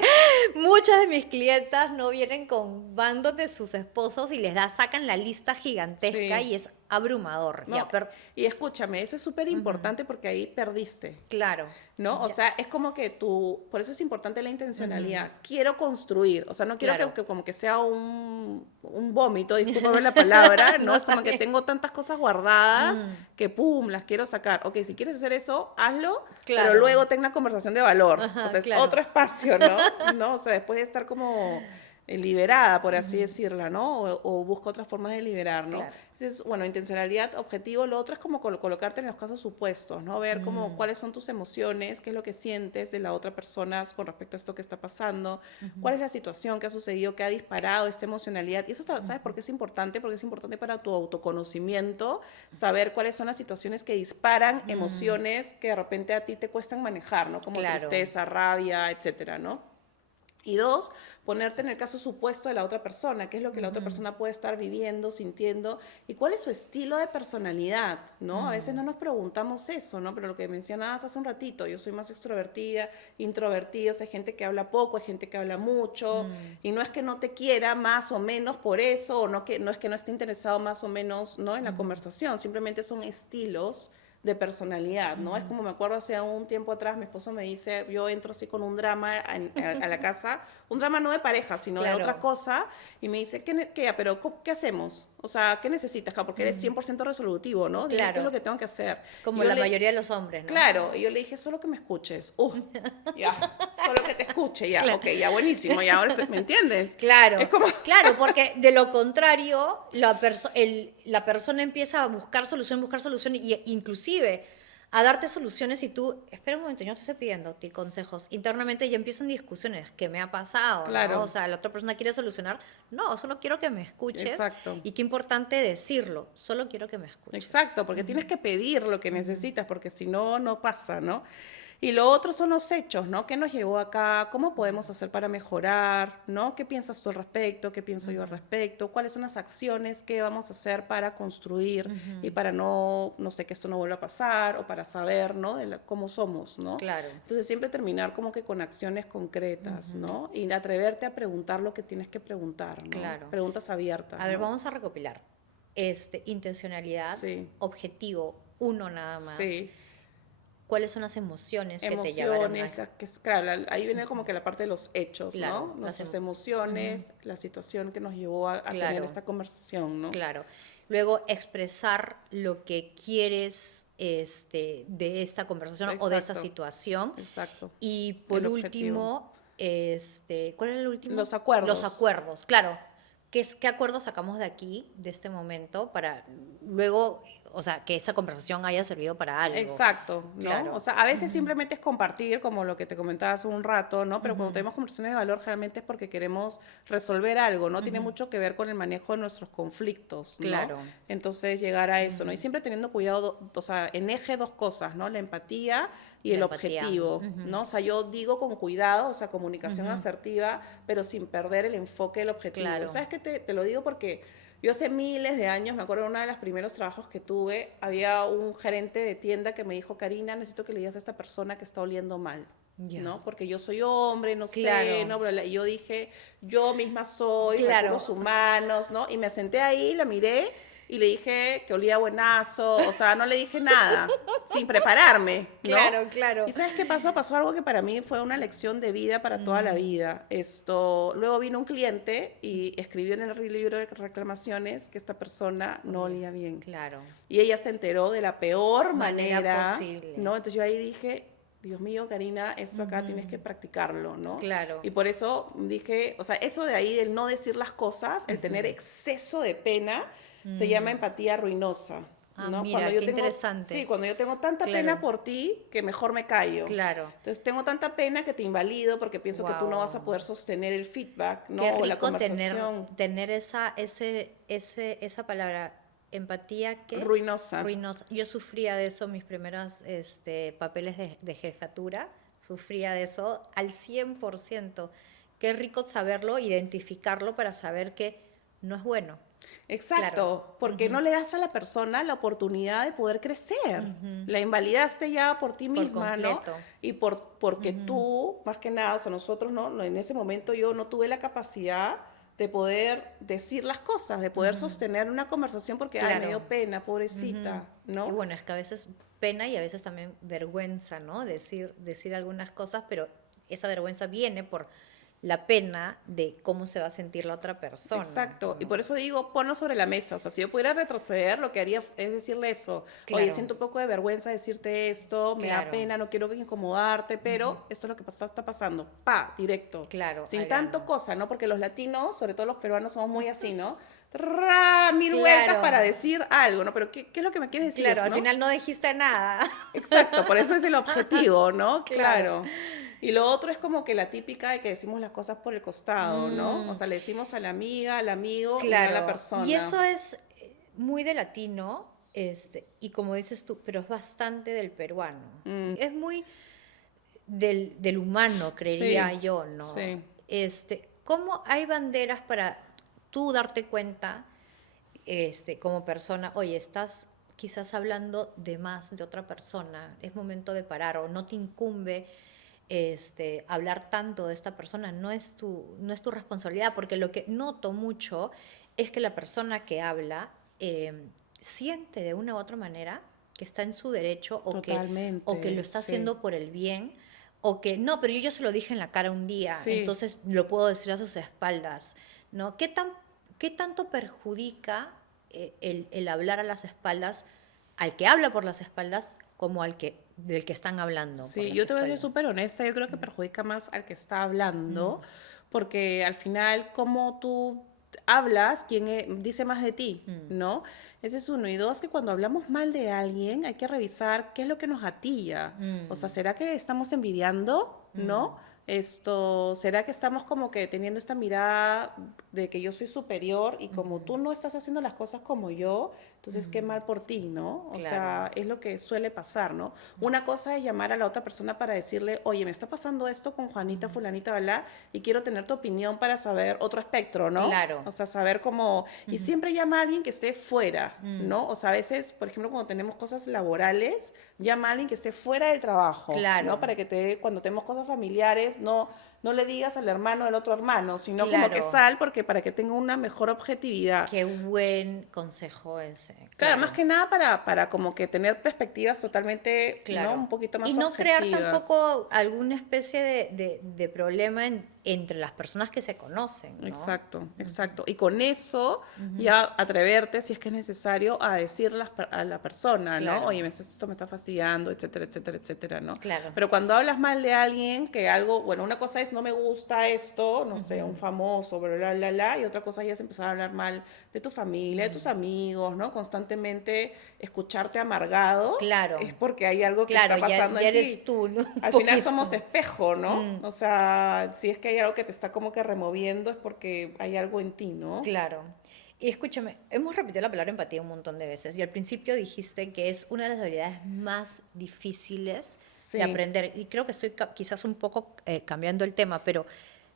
muchas de mis clientas no vienen con bandos de sus esposos y sacan la lista gigantesca Sí. y es abrumador. No, Ya, pero, y escúchame, eso es súper importante porque ahí perdiste. claro, ¿No? O ya, sea, es como que por eso es importante la intencionalidad. Quiero construir, o sea, no quiero claro. que como que sea un vómito, discúlpame la palabra, ¿no? No Es está como que bien. tengo tantas cosas guardadas que, pum, las quiero sacar. Ok, si quieres hacer eso, hazlo, pero Claro. luego ten la conversación de valor. O Ajá, sea, es claro. otro espacio, ¿no? ¿No? O sea, después de estar como liberada, por así decirla, ¿no? O busca otras formas de liberar, ¿no? Claro. Entonces, bueno, intencionalidad, objetivo, lo otro es como colocarte en los casos supuestos, ¿no? Ver cómo, cuáles son tus emociones, qué es lo que sientes de la otra persona con respecto a esto que está pasando, cuál es la situación que ha sucedido, que ha disparado esta emocionalidad. Y eso, ¿sabes por qué es importante? Porque es importante para tu autoconocimiento, saber cuáles son las situaciones que disparan emociones que de repente a ti te cuestan manejar, ¿no? Como Claro. tristeza, rabia, etcétera, ¿no? Y dos, ponerte en el caso supuesto de la otra persona, qué es lo que la otra persona puede estar viviendo, sintiendo, y cuál es su estilo de personalidad, ¿no? A veces no nos preguntamos eso, ¿no? Pero lo que mencionabas hace un ratito, yo soy más extrovertida, introvertida, o sea, hay gente que habla poco, hay gente que habla mucho, y no es que no te quiera más o menos por eso, o no es que no esté interesado más o menos, ¿no? En la conversación, simplemente son estilos de personalidad, ¿no? Es como me acuerdo hace un tiempo atrás, mi esposo me dice, yo entro así con un drama a la casa, un drama no de pareja, sino de otra cosa, y me dice, pero ¿qué hacemos? O sea, ¿qué necesitas? Porque eres 100% resolutivo, ¿no? Dime qué es lo que tengo que hacer. Como la mayoría de los hombres, ¿no? Claro, y yo le dije, solo que me escuches. Ya, solo que te escuche, ya, claro. Ok, ya, buenísimo, ya, ahora ¿me entiendes? Claro, es como... claro, porque de lo contrario, la persona empieza a buscar solución, y inclusive a darte soluciones y tú, espera un momento, yo no te estoy pidiendo consejos. Internamente ya empiezan discusiones, ¿qué me ha pasado? Claro. ¿No? O sea, la otra persona quiere solucionar. No, solo quiero que me escuches. Exacto. Y qué importante decirlo, solo quiero que me escuches. Exacto, porque tienes que pedir lo que necesitas, porque si no, no pasa, ¿no? Y lo otro son los hechos, ¿no? ¿Qué nos llevó acá? ¿Cómo podemos hacer para mejorar? ¿No? ¿Qué piensas tú al respecto? ¿Qué pienso yo al respecto? ¿Cuáles son las acciones que vamos a hacer para construir y para no sé, que esto no vuelva a pasar o para saber, ¿no? Cómo somos, ¿no? Claro. Entonces siempre terminar como que con acciones concretas, ¿no? Y atreverte a preguntar lo que tienes que preguntar, ¿no? Claro. Preguntas abiertas. A ver, vamos a recopilar. Intencionalidad, objetivo, uno nada más. Sí. ¿Cuáles son las emociones que te llevaron a eso? Claro, ahí viene como que la parte de los hechos, claro, ¿no? Nuestras emociones, la situación que nos llevó a tener esta conversación, ¿no? Claro. Luego, expresar lo que quieres de esta conversación o de esta situación. Exacto. Y por último, ¿cuál era el último? Los acuerdos. Los acuerdos, claro. ¿Qué acuerdos sacamos de aquí, de este momento, para luego, o sea, que esa conversación haya servido para algo? Exacto, ¿no? Claro. O sea, a veces simplemente es compartir, como lo que te comentaba hace un rato, ¿no? Pero cuando tenemos conversaciones de valor, realmente es porque queremos resolver algo, ¿no? Tiene mucho que ver con el manejo de nuestros conflictos, ¿no? Claro. Entonces, llegar a eso, ¿no? Y siempre teniendo cuidado, o sea, en eje dos cosas, ¿no? La empatía y el objetivo, ¿no? O sea, yo digo con cuidado, o sea, comunicación asertiva, pero sin perder el enfoque del objetivo. Claro. ¿Sabes qué? Te lo digo porque yo hace miles de años, me acuerdo de uno de los primeros trabajos que tuve, había un gerente de tienda que me dijo, Karina, necesito que le digas a esta persona que está oliendo mal. ¿No? Porque yo soy hombre, no sé, ¿no? Pero y yo dije, yo misma soy, recursos humanos, ¿no? Y me senté ahí, la miré y le dije que olía buenazo, o sea, no le dije nada, sin prepararme, ¿no? Claro. ¿Y sabes qué pasó? Pasó algo que para mí fue una lección de vida para toda la vida. Luego vino un cliente y escribió en el libro de reclamaciones que esta persona no olía bien. Claro. Y ella se enteró de la peor manera posible. ¿no? Entonces yo ahí dije, Dios mío, Karina, esto acá tienes que practicarlo, ¿no? Claro. Y por eso dije, o sea, eso de ahí, el no decir las cosas, el tener exceso de pena, se llama empatía ruinosa. ¿no? Mira, cuando yo qué tengo, interesante. Sí, cuando yo tengo tanta pena por ti que mejor me callo. Claro. Entonces tengo tanta pena que te invalido porque pienso que tú no vas a poder sostener el feedback, ¿no? Qué rico o la conversación. tener esa palabra, empatía, ¿qué? Ruinosa. Yo sufría de eso, mis primeros papeles de jefatura, sufría de eso al 100%. Qué rico saberlo, identificarlo para saber que no es bueno. Exacto, porque no le das a la persona la oportunidad de poder crecer. La invalidaste ya por ti misma, ¿no? Y porque tú, más que nada, o sea, nosotros, ¿no? En ese momento yo no tuve la capacidad de poder decir las cosas, de poder sostener una conversación porque, ay, me dio pena, pobrecita, ¿no? Y bueno, es que a veces pena y a veces también vergüenza, ¿no? Decir algunas cosas, pero esa vergüenza viene por la pena de cómo se va a sentir la otra persona. Exacto, ¿no? Y por eso digo, ponlo sobre la mesa. O sea, si yo pudiera retroceder, lo que haría es decirle eso. Claro. Oye, siento un poco de vergüenza decirte esto, me da pena, no quiero incomodarte, pero esto es lo que está pasando. Directo. Claro. Sin tanto cosa, ¿no? Porque los latinos, sobre todo los peruanos, somos muy así, ¿no? Mil vueltas para decir algo, ¿no? Pero ¿qué es lo que me quieres decir? Claro, ¿no? Al final no dijiste nada. Exacto, por eso es el objetivo, ¿no? Claro. Y lo otro es como que la típica de que decimos las cosas por el costado, ¿no? O sea, le decimos a la amiga, al amigo, y no a la persona. Y eso es muy de latino, y como dices tú, pero es bastante del peruano. Es muy del humano, creería yo, ¿no? Sí. ¿Cómo hay banderas para tú darte cuenta, como persona, oye, estás quizás hablando de más de otra persona, es momento de parar, o no te incumbe hablar tanto de esta persona, no es tu responsabilidad, porque lo que noto mucho es que la persona que habla siente de una u otra manera que está en su derecho Totalmente, o que lo está sí. haciendo por el bien, o que no, pero yo ya se lo dije en la cara un día, Sí. entonces lo puedo decir a sus espaldas, ¿no? ¿Qué tanto perjudica el hablar a las espaldas, al que habla por las espaldas, como del que están hablando por Sí, las yo te voy a ser espaldas? súper honesta, yo creo que perjudica más al que está hablando, porque al final, como tú hablas, dice más de ti, ¿no? Ese es uno. Y dos, que cuando hablamos mal de alguien, hay que revisar qué es lo que nos atilla. O sea, ¿será que estamos envidiando? ¿No? ¿Será que estamos como que teniendo esta mirada de que yo soy superior y como tú no estás haciendo las cosas como yo, entonces qué mal por ti, ¿no? O Claro. sea, es lo que suele pasar, ¿no? Una cosa es llamar a la otra persona para decirle, oye, me está pasando esto con Juanita, fulanita, ¿verdad? Y quiero tener tu opinión para saber otro espectro, ¿no? Claro. O sea, saber cómo... Y siempre llama a alguien que esté fuera, ¿no? O sea, a veces, por ejemplo, cuando tenemos cosas laborales, llama a alguien que esté fuera del trabajo, Claro. ¿no? Para que cuando tenemos cosas familiares, no le digas al hermano del otro hermano, sino como que Claro. sal porque para que tenga una mejor objetividad. Qué buen consejo ese. Claro, más que nada para como que tener perspectivas totalmente, Claro. ¿no? Un poquito más y no crear objetivas. tampoco alguna especie de problema entre las personas que se conocen, ¿no? Exacto, exacto. Y con eso ya atreverte, si es que es necesario, a decirle a la persona, Claro. ¿no? Oye, esto me está fastidiando, etcétera, etcétera, etcétera, ¿no? Claro. Pero cuando hablas mal de alguien, que algo, bueno, una cosa es no me gusta esto, no sé, un famoso, bla, bla, bla, bla, y otra cosa ya es empezar a hablar mal de tu familia, de tus amigos, ¿no? Constantemente escucharte amargado. Claro. Es porque hay algo que Claro, está pasando ya en ti. eres tú, ¿no? Al Un final poquito. somos espejo, ¿no? O sea, si es que hay algo que te está como que removiendo es porque hay algo en ti, ¿no? Claro. Y escúchame, hemos repetido la palabra empatía un montón de veces y al principio dijiste que es una de las habilidades más difíciles Sí. de aprender. Y creo que estoy quizás un poco cambiando el tema, pero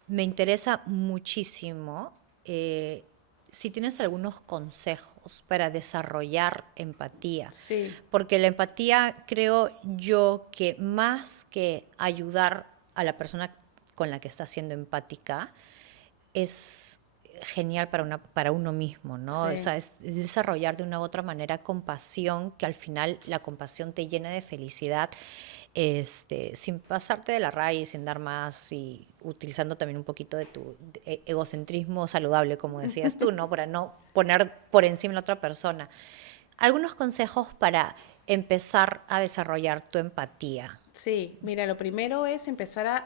me interesa muchísimo si tienes algunos consejos para desarrollar empatía. Sí. Porque la empatía creo yo que más que ayudar a la persona con la que está siendo empática, es genial para uno mismo, ¿no? Sí. O sea, es desarrollar de una u otra manera compasión, que al final la compasión te llena de felicidad, sin pasarte de la raya y sin dar más, y utilizando también un poquito de tu egocentrismo saludable, como decías tú, ¿no? Para no poner por encima a la otra persona. Algunos consejos para empezar a desarrollar tu empatía. Sí, mira, lo primero es empezar a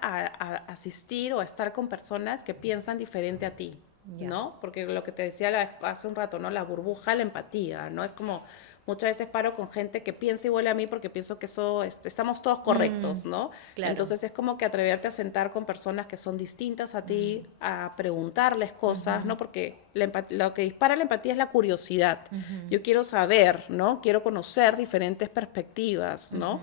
asistir o a estar con personas que piensan diferente a ti, Ya. ¿no? Porque lo que te decía hace un rato, ¿no? La burbuja, la empatía, ¿no? Es como muchas veces paro con gente que piensa igual a mí porque pienso que eso, estamos todos correctos, ¿no? Claro. Entonces es como que atreverte a sentar con personas que son distintas a ti, a preguntarles cosas, ¿no? Porque lo que dispara la empatía es la curiosidad. Yo quiero saber, ¿no? Quiero conocer diferentes perspectivas, ¿no?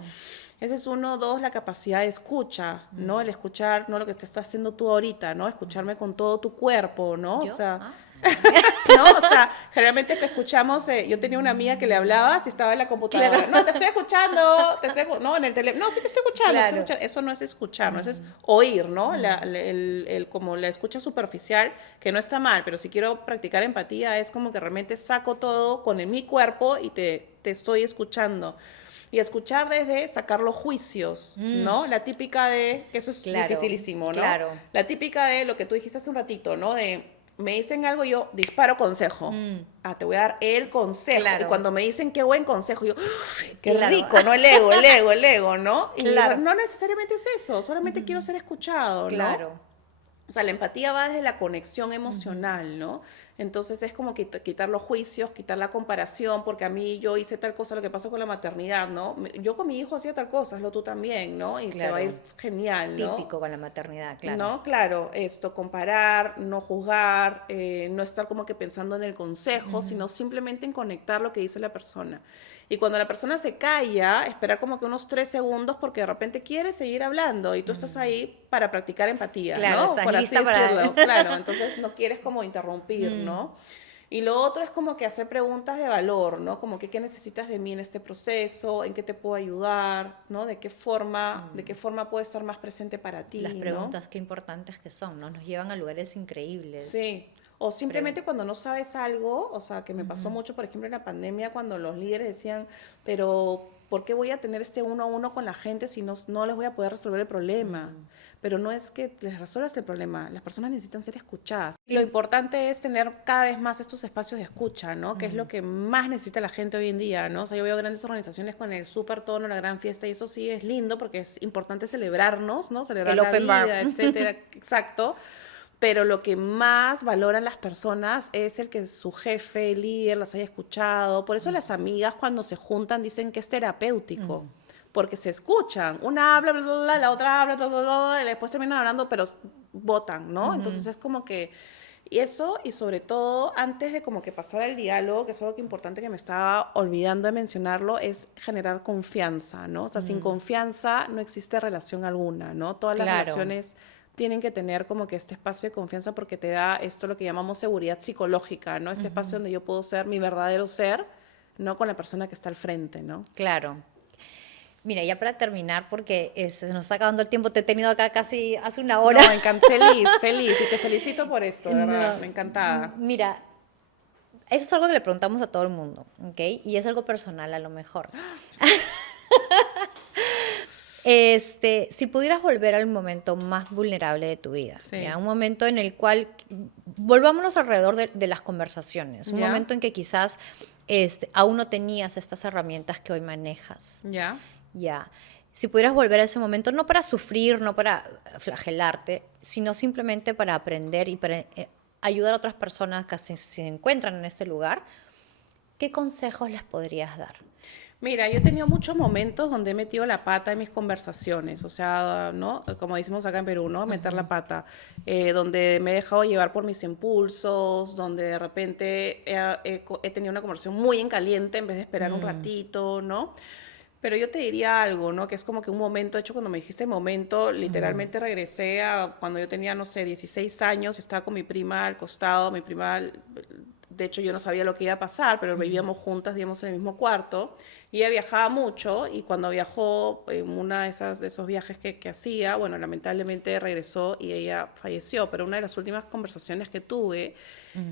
Ese es uno. Dos, la capacidad de escucha, ¿no? El escuchar, no lo que te estás haciendo tú ahorita, ¿no? Escucharme con todo tu cuerpo, ¿no? ¿Yo? O sea, Ah. ¿no? O sea, generalmente que escuchamos, yo tenía una amiga que le hablaba si estaba en la computadora. Claro. No, te estoy escuchando, no, en el teléfono. No, sí te estoy escuchando, Claro. te estoy escuchando. Eso no es escuchar, no, eso es oír, ¿no? Como la escucha superficial, que no está mal, pero si quiero practicar empatía es como que realmente saco todo con mi cuerpo y te estoy escuchando. Y escuchar desde sacar los juicios, ¿no? La típica de, que eso es Claro, dificilísimo, ¿no? claro. La típica de lo que tú dijiste hace un ratito, ¿no? De, me dicen algo y yo disparo consejo. Te voy a dar el consejo. Claro. Y cuando me dicen qué buen consejo, yo, qué Claro. rico, ¿no? El ego, ¿no? Y Claro. no necesariamente es eso, solamente quiero ser escuchado, ¿no? Claro. O sea, la empatía va desde la conexión emocional, ¿no? Entonces es como quitar los juicios, quitar la comparación, porque a mí yo hice tal cosa, lo que pasa con la maternidad, ¿no? Yo con mi hijo hacía tal cosa, hazlo tú también, ¿no? Y te va a ir genial, ¿no? Típico con la maternidad, claro. No, claro, comparar, no juzgar, no estar como que pensando en el consejo, sino simplemente en conectar lo que dice la persona. Y cuando la persona se calla, esperar como que unos 3 segundos porque de repente quiere seguir hablando y tú estás ahí para practicar empatía, Claro, ¿no? estás Por así lista para... decirlo. Claro, entonces no quieres como interrumpir, ¿no? Y lo otro es como que hacer preguntas de valor, ¿no? Como que qué necesitas de mí en este proceso, en qué te puedo ayudar, ¿no? De qué forma puedo estar más presente para ti, Las ¿no? preguntas, qué importantes que son, ¿no? Nos llevan a lugares increíbles. Sí. O simplemente cuando no sabes algo, o sea, que me pasó mucho, por ejemplo, en la pandemia, cuando los líderes decían, pero ¿por qué voy a tener este uno a uno con la gente si no les voy a poder resolver el problema? Pero no es que les resuelvas el problema, las personas necesitan ser escuchadas. Lo importante es tener cada vez más estos espacios de escucha, ¿no? Que es lo que más necesita la gente hoy en día, ¿no? O sea, yo veo grandes organizaciones con el súper tono, la gran fiesta, y eso sí es lindo porque es importante celebrarnos, ¿no? Celebrar El la open vida, bar. etcétera, exacto. Pero lo que más valoran las personas es el que su jefe, el líder, las haya escuchado. Por eso las amigas cuando se juntan dicen que es terapéutico, porque se escuchan. Una habla, bla, bla, bla, la otra habla, bla, bla, bla, y después terminan hablando, pero votan, ¿no? Entonces es como que... Y eso, y sobre todo, antes de como que pasar el diálogo, que es algo que importante que me estaba olvidando de mencionarlo, es generar confianza, ¿no? O sea, sin confianza no existe relación alguna, ¿no? Todas las Claro. relaciones tienen que tener como que este espacio de confianza porque te da esto lo que llamamos seguridad psicológica, ¿no? Este espacio donde yo puedo ser mi verdadero ser, no con la persona que está al frente, ¿no? Claro. Mira, ya para terminar, porque se nos está acabando el tiempo, te he tenido acá casi hace una hora. No, feliz, feliz, y te felicito por esto, de verdad, No. me encantada. Mira, eso es algo que le preguntamos a todo el mundo, ¿ok? Y es algo personal a lo mejor. Si pudieras volver al momento más vulnerable de tu vida, Sí. ¿ya? Un momento en el cual, volvámonos alrededor de las conversaciones, un Ya. momento en que quizás aún no tenías estas herramientas que hoy manejas, ¿Ya? ya. Si pudieras volver a ese momento, no para sufrir, no para flagelarte, sino simplemente para aprender y para ayudar a otras personas que se encuentran en este lugar, ¿qué consejos les podrías dar? Mira, yo he tenido muchos momentos donde he metido la pata en mis conversaciones, o sea, ¿no? Como decimos acá en Perú, ¿no? Meter la pata, donde me he dejado llevar por mis impulsos, donde de repente he tenido una conversación muy en caliente en vez de esperar un ratito, ¿no? Pero yo te diría algo, ¿no? Que es como que un momento, de hecho, cuando me dijiste momento, literalmente regresé a cuando yo tenía, no sé, 16 años, estaba con mi prima al costado, mi prima, de hecho, yo no sabía lo que iba a pasar, pero vivíamos juntas, digamos, en el mismo cuarto, y ella viajaba mucho, y cuando viajó en una de esos viajes que hacía, bueno, lamentablemente regresó y ella falleció, pero una de las últimas conversaciones que tuve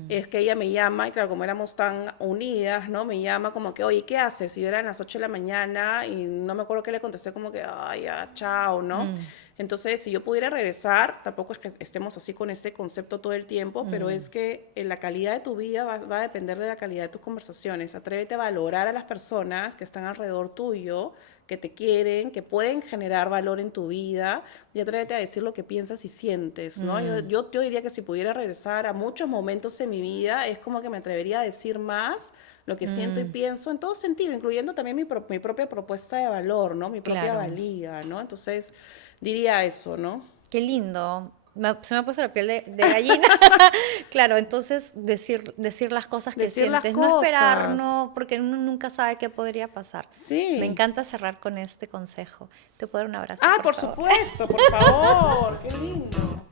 es que ella me llama, y claro, como éramos tan unidas, ¿no? Me llama como que, oye, ¿qué haces? Y eran las 8 de la mañana, y no me acuerdo qué le contesté, como que, ay, ya, chao, ¿no? Entonces, si yo pudiera regresar, tampoco es que estemos así con este concepto todo el tiempo, pero es que la calidad de tu vida va a depender de la calidad de tus conversaciones. Atrévete a valorar a las personas que están alrededor tuyo, que te quieren, que pueden generar valor en tu vida, y atrévete a decir lo que piensas y sientes, ¿no? Yo diría que si pudiera regresar a muchos momentos en mi vida, es como que me atrevería a decir más lo que siento y pienso en todo sentido, incluyendo también mi propia propuesta de valor, ¿no? Mi propia Claro. valía, ¿no? Entonces, diría eso, ¿no? Qué lindo. Se me ha puesto la piel de gallina. Claro, entonces decir las cosas que Decir las sientes, no esperar, cosas. no, porque uno nunca sabe qué podría pasar. Sí. Me encanta cerrar con este consejo. ¿Te puedo dar un abrazo? Ah, por favor? supuesto, por favor. Qué lindo.